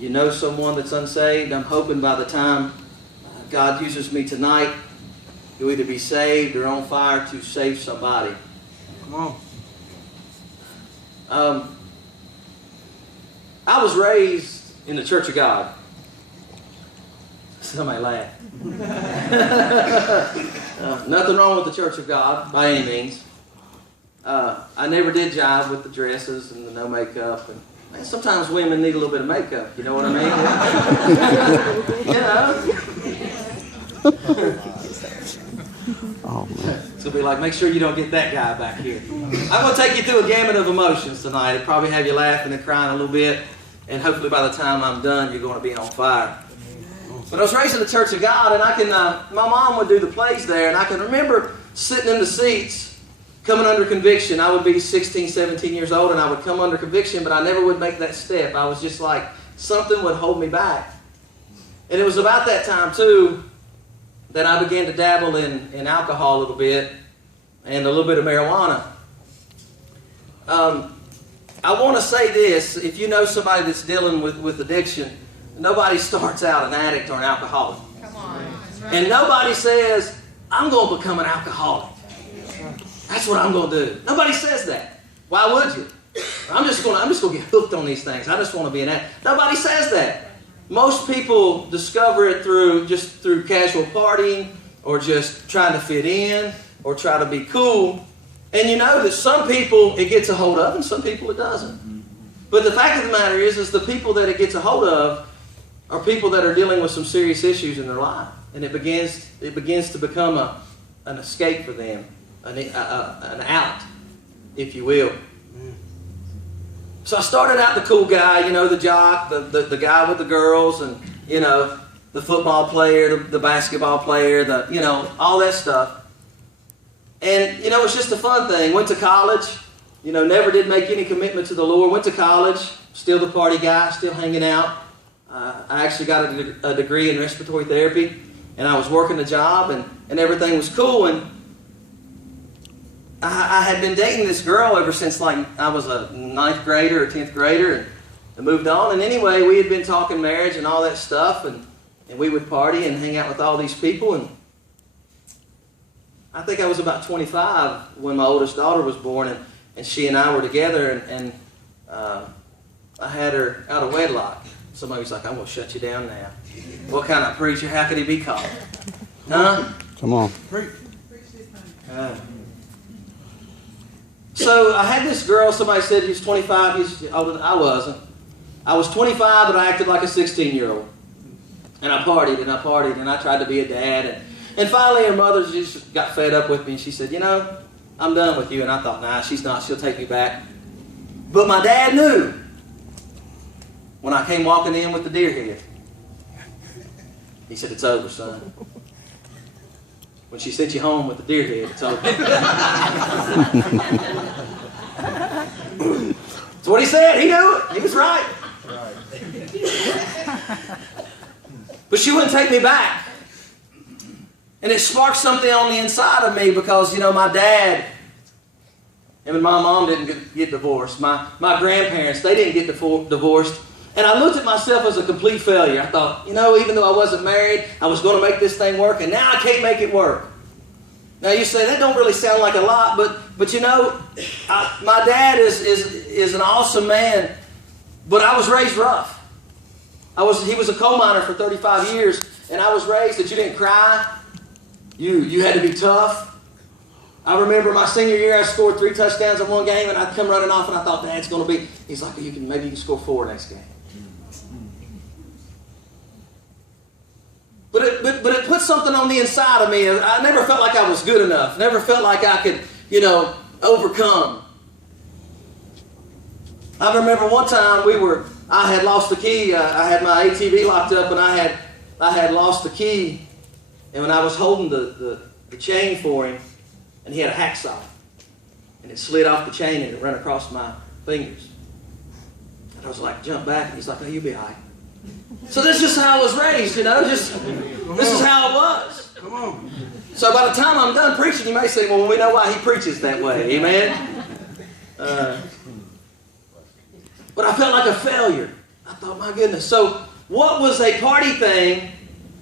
you know someone that's unsaved, I'm hoping by the time God uses me tonight, you'll either be saved or on fire to save somebody. Come on. I was raised in the Church of God. Somebody laugh. Nothing wrong with the Church of God by any means. I never did jive with the dresses and the no makeup. And man, sometimes women need a little bit of makeup. You know what I mean? You know. Oh, man. It's going to be like, make sure you don't get that guy back here. I'm going to take you through a gamut of emotions tonight. It'll probably have you laughing and crying a little bit. And hopefully by the time I'm done, you're going to be on fire. But I was raised in the Church of God, and my mom would do the plays there, and I can remember sitting in the seats, coming under conviction. I would be 16, 17 years old, and I would come under conviction, but I never would make that step. I was just like, something would hold me back. And it was about that time, too, that I began to dabble in alcohol a little bit, and a little bit of marijuana. I want to say this, if you know somebody that's dealing with addiction, nobody starts out an addict or an alcoholic. Come on. Right. And nobody says, I'm going to become an alcoholic. That's what I'm going to do. Nobody says that. Why would you? I'm just going to get hooked on these things. I just want to be an addict. Nobody says that. Most people discover it through casual partying or just trying to fit in or try to be cool. And you know that some people it gets a hold of and some people it doesn't. But the fact of the matter is the people that it gets a hold of are people that are dealing with some serious issues in their life. And it begins to become an escape for them, an out, if you will. So I started out the cool guy, you know, the jock, the guy with the girls, and, you know, the football player, the basketball player, all that stuff. And, you know, it's just a fun thing. Went to college, you know, never did make any commitment to the Lord. Went to college, still the party guy, still hanging out. I actually got a degree in respiratory therapy, and I was working a job, and everything was cool. And I had been dating this girl ever since, like, I was a 9th grader or 10th grader, and moved on. And anyway, we had been talking marriage and all that stuff, and we would party and hang out with all these people. And I think I was about 25 when my oldest daughter was born, and she and I were together, and I had her out of wedlock. Somebody was like, I'm going to shut you down now. What kind of preacher? How could he be called? Huh? Come on. So I had this girl, somebody said he was 25, he's older than I wasn't. I was 25, but I acted like a 16-year-old. And I partied, and I tried to be a dad. And finally her mother just got fed up with me, and she said, you know, I'm done with you. And I thought, nah, she's not, she'll take me back. But my dad knew when I came walking in with the deer head. He said, it's over, son. When she sent you home with the deer head, it's over. That's what he said. He knew it. He was right. But she wouldn't take me back. And it sparked something on the inside of me because, you know, my dad and my mom didn't get divorced. My grandparents, they didn't get divorced. And I looked at myself as a complete failure. I thought, you know, even though I wasn't married, I was going to make this thing work, and now I can't make it work. Now you say, that don't really sound like a lot, but you know, my dad is an awesome man, but I was raised rough. He was a coal miner for 35 years, and I was raised that you didn't cry. You had to be tough. I remember my senior year, I scored 3 touchdowns in one game, and I'd come running off, and I thought, Dad's going to be. He's like, maybe you can score 4 next game. But it put something on the inside of me. I never felt like I was good enough. Never felt like I could, you know, overcome. I remember one time I had lost the key. I had my ATV locked up, and I had lost the key. And when I was holding the chain for him, and he had a hacksaw, and it slid off the chain and it ran across my fingers. And I was like, jump back, and he's like, no, you'll be all right. So this is how I was raised, you know, this is how it was. Come on. So by the time I'm done preaching, you may say, well, we know why he preaches that way, amen? But I felt like a failure. I thought, my goodness. So what was a party thing,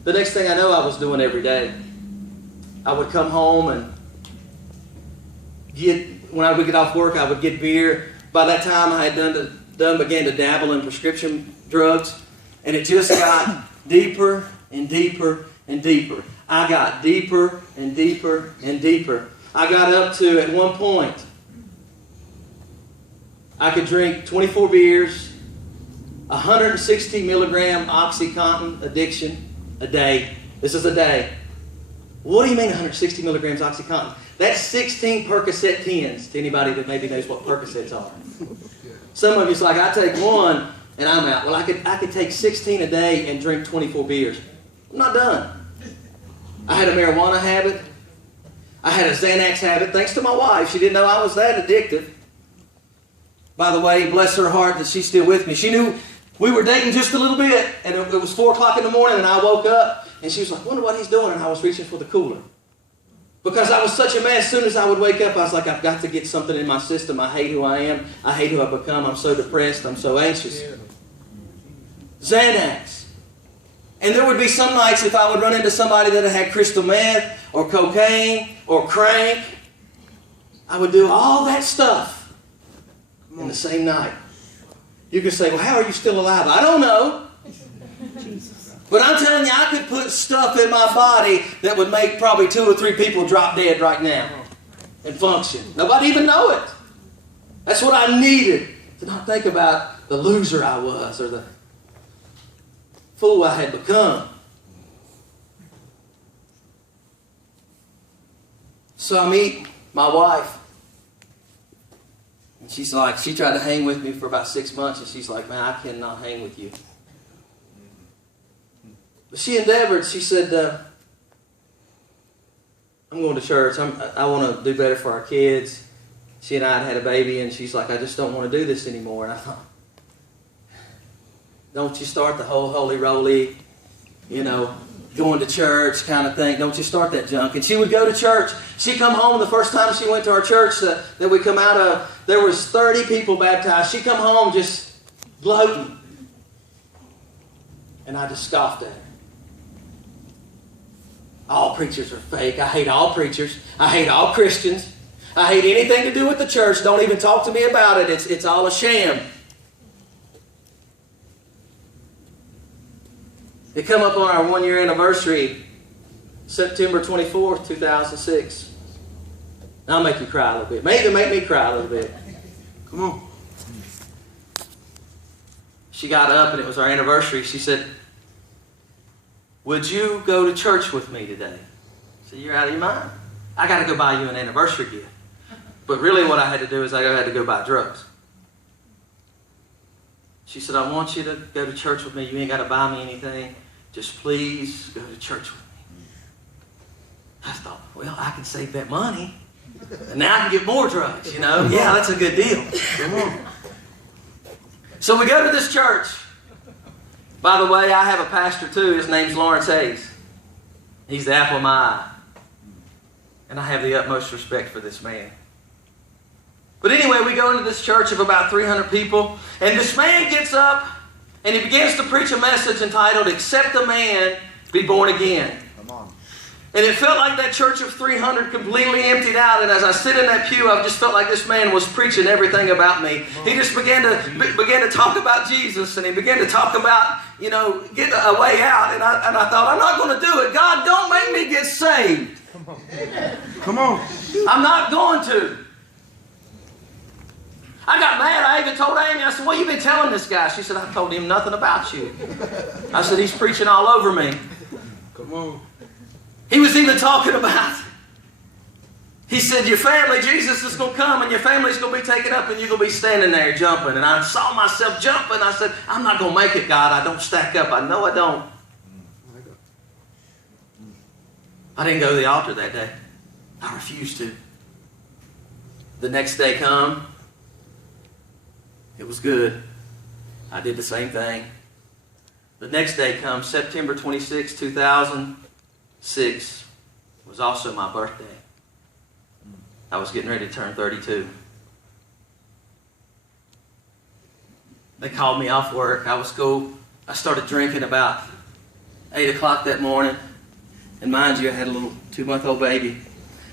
the next thing I know I was doing every day. I would come home and when I would get off work, I would get beer. By that time, I had began to dabble in prescription drugs, and it just got deeper and deeper and deeper. I got deeper and deeper and deeper. I got up to, at one point, I could drink 24 beers, 160 milligram OxyContin addiction a day. This is a day. What do you mean 160 milligrams OxyContin? That's 16 Percocet 10s to anybody that maybe knows what Percocets are. Some of you's like, I take one and I'm out. Well, I could take 16 a day and drink 24 beers. I'm not done. I had a marijuana habit. I had a Xanax habit, thanks to my wife. She didn't know I was that addictive. By the way, bless her heart that she's still with me. She knew we were dating just a little bit, and it was 4 o'clock in the morning, and I woke up, and she was like, wonder what he's doing, and I was reaching for the cooler. Because I was such a mess, as soon as I would wake up, I was like, I've got to get something in my system. I hate who I am. I hate who I've become. I'm so depressed. I'm so anxious. Xanax. And there would be some nights if I would run into somebody that had crystal meth or cocaine or crank, I would do all that stuff in the same night. You could say, well, how are you still alive? I don't know. But I'm telling you, I could put stuff in my body that would make probably 2 or 3 people drop dead right now and function. Nobody even know it. That's what I needed to not think about the loser I was or the fool I had become. So I meet my wife. And she's like, she tried to hang with me for about 6 months, and she's like, man, I cannot hang with you. But she endeavored. She said, I'm going to church. I want to do better for our kids. She and I had a baby, and she's like, I just don't want to do this anymore. And I thought, don't you start the whole holy roly, going to church kind of thing. Don't you start that junk. And she would go to church. She'd come home. The first time she went to our church that we come out of, there was 30 people baptized. She'd come home just gloating. And I just scoffed at her. All preachers are fake. I hate all preachers. I hate all Christians. I hate anything to do with the church. Don't even talk to me about it. It's all a sham. It come up on our 1-year anniversary, September 24th, 2006. I'll make you cry a little bit. Maybe make me cry a little bit. Come on. She got up and it was our anniversary. She said, would you go to church with me today? I said, you're out of your mind. I got to go buy you an anniversary gift. But really what I had to do is I had to go buy drugs. She said, I want you to go to church with me. You ain't got to buy me anything. Just please go to church with me. I thought, well, I can save that money. And now I can get more drugs, Yeah, that's a good deal. Come on. So we go to this church. By the way, I have a pastor too. His name's Lawrence Hayes. He's the apple of my eye. And I have the utmost respect for this man. But anyway, we go into this church of about 300 people. And this man gets up and he begins to preach a message entitled, Except a Man Be Born Again. Come on. And it felt like that church of 300 completely emptied out. And as I sit in that pew, I just felt like this man was preaching everything about me. He just began to talk about Jesus. And he began to talk about, getting a way out. And I thought, I'm not going to do it. God, don't make me get saved. Come on. Come on. I'm not going to. I got mad. I even told Amy, I said, what have you been telling this guy? She said, I told him nothing about you. I said, he's preaching all over me. Come on. He was even talking about, he said, your family, Jesus is going to come and your family's going to be taken up and you're going to be standing there jumping. And I saw myself jumping. I said, I'm not going to make it, God. I don't stack up. I know I don't. I didn't go to the altar that day. I refused to. The next day come. It was good. I did the same thing. The next day comes September 26, 2006. Was also my birthday. I was getting ready to turn 32. They called me off work. I was cool. I started drinking about 8 o'clock that morning. And mind you, I had a little 2-month-old baby.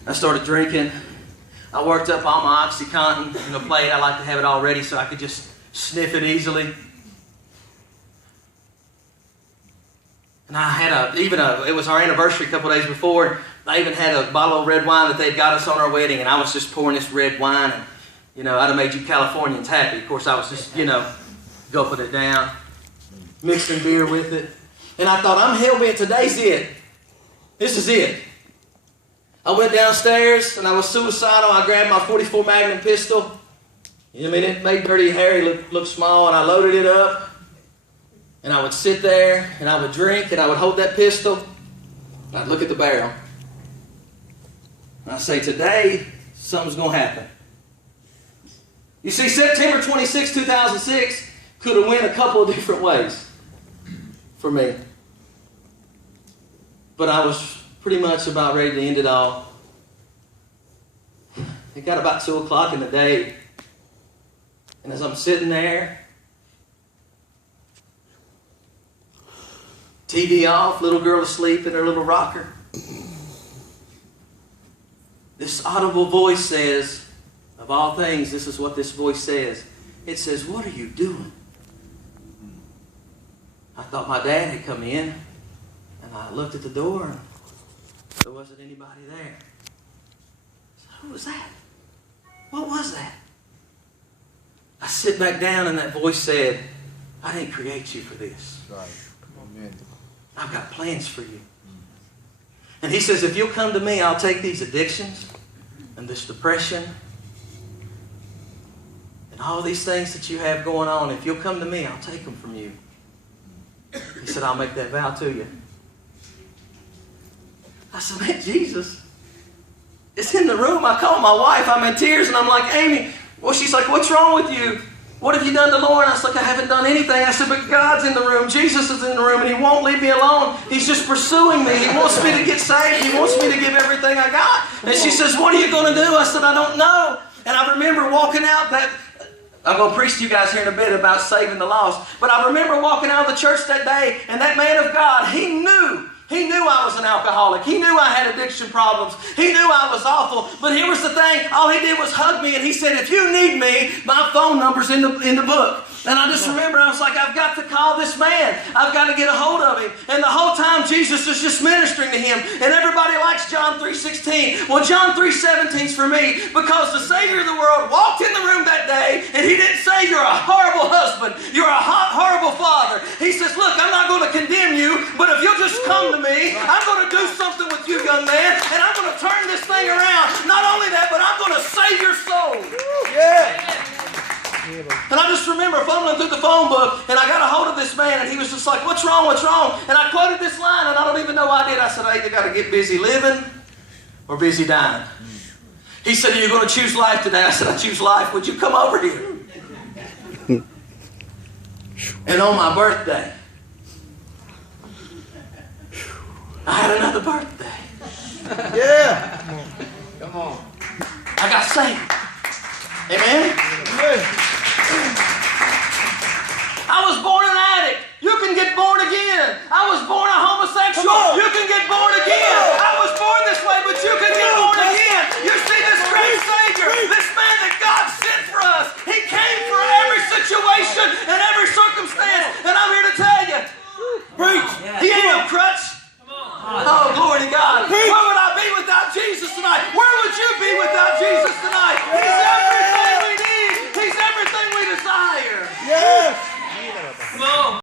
I started drinking. I worked up all my OxyContin in a plate. I like to have it all ready so I could just sniff it easily. And I had it was our anniversary a couple days before. I even had a bottle of red wine that they'd got us on our wedding, and I was just pouring this red wine. And, I'd have made you Californians happy. Of course, I was just, gulping it down, mixing beer with it. And I thought, I'm hell-bent. Today's it. This is it. I went downstairs, and I was suicidal. I grabbed my .44 Magnum pistol. It made Dirty Harry look small, and I loaded it up. And I would sit there, and I would drink, and I would hold that pistol, and I'd look at the barrel. And I'd say, today, something's going to happen. You see, September 26, 2006 could have went a couple of different ways for me. But I was pretty much about ready to end it all. It got about 2 o'clock in the day, and as I'm sitting there, TV off, little girl asleep in her little rocker, this audible voice says, of all things, this is what this voice says. It says, what are you doing? I thought my dad had come in, and I looked at the door, and there wasn't anybody there. I said, who was that? What was that? I sit back down, and that voice said, I didn't create you for this. Right. Amen. I've got plans for you. And he says, if you'll come to me, I'll take these addictions and this depression and all these things that you have going on. If you'll come to me, I'll take them from you. He said, I'll make that vow to you. I said, man, Jesus, it's in the room. I called my wife. I'm in tears, and I'm like, Amy. Well, she's like, what's wrong with you? What have you done to the Lord? I was like, I haven't done anything. I said, but God's in the room. Jesus is in the room, and He won't leave me alone. He's just pursuing me. He wants me to get saved. He wants me to give everything I got. And she says, what are you going to do? I said, I don't know. And I remember walking out that, I'm going to preach to you guys here in a bit about saving the lost. But I remember walking out of the church that day, and that man of God, he knew I was an alcoholic. He knew I had addiction problems. He knew I was awful. But here was the thing. All he did was hug me, and he said, if you need me, my phone number's in the book. And I just remember, I was like, I've got to call this man. I've got to get a hold of him. And the whole time, Jesus is just ministering to him. And everybody likes John 3:16. Well, John 3:17's for me, because the Savior of the world walked in the room that day, and He didn't say, you're a horrible husband. You're a horrible father. He says, look, I'm not going to condemn you, but if you'll just come to me, I'm going to do something with you, young man, and I'm going to turn this thing around. Not only that, but I'm going to save your soul. Yeah. And I just remember fumbling through the phone book, and I got a hold of this man, and he was just like, what's wrong, what's wrong? And I quoted this line, and I don't even know why I did. I said, I either got to get busy living or busy dying. He said, are you going to choose life today? I said, I choose life. Would you come over here? And on my birthday, I had another birthday. Yeah. Come on. I got saved. Amen? I was born an addict. You can get born again. I was born a homosexual. You can get born again. I was born this way, but you can get born again. You see this great Savior, this man that God sent for us. He came for every situation and every circumstance. And I'm here to tell you, preach. He ain't no crutch. Oh, glory to God. Where would I be without Jesus tonight? Where would you be without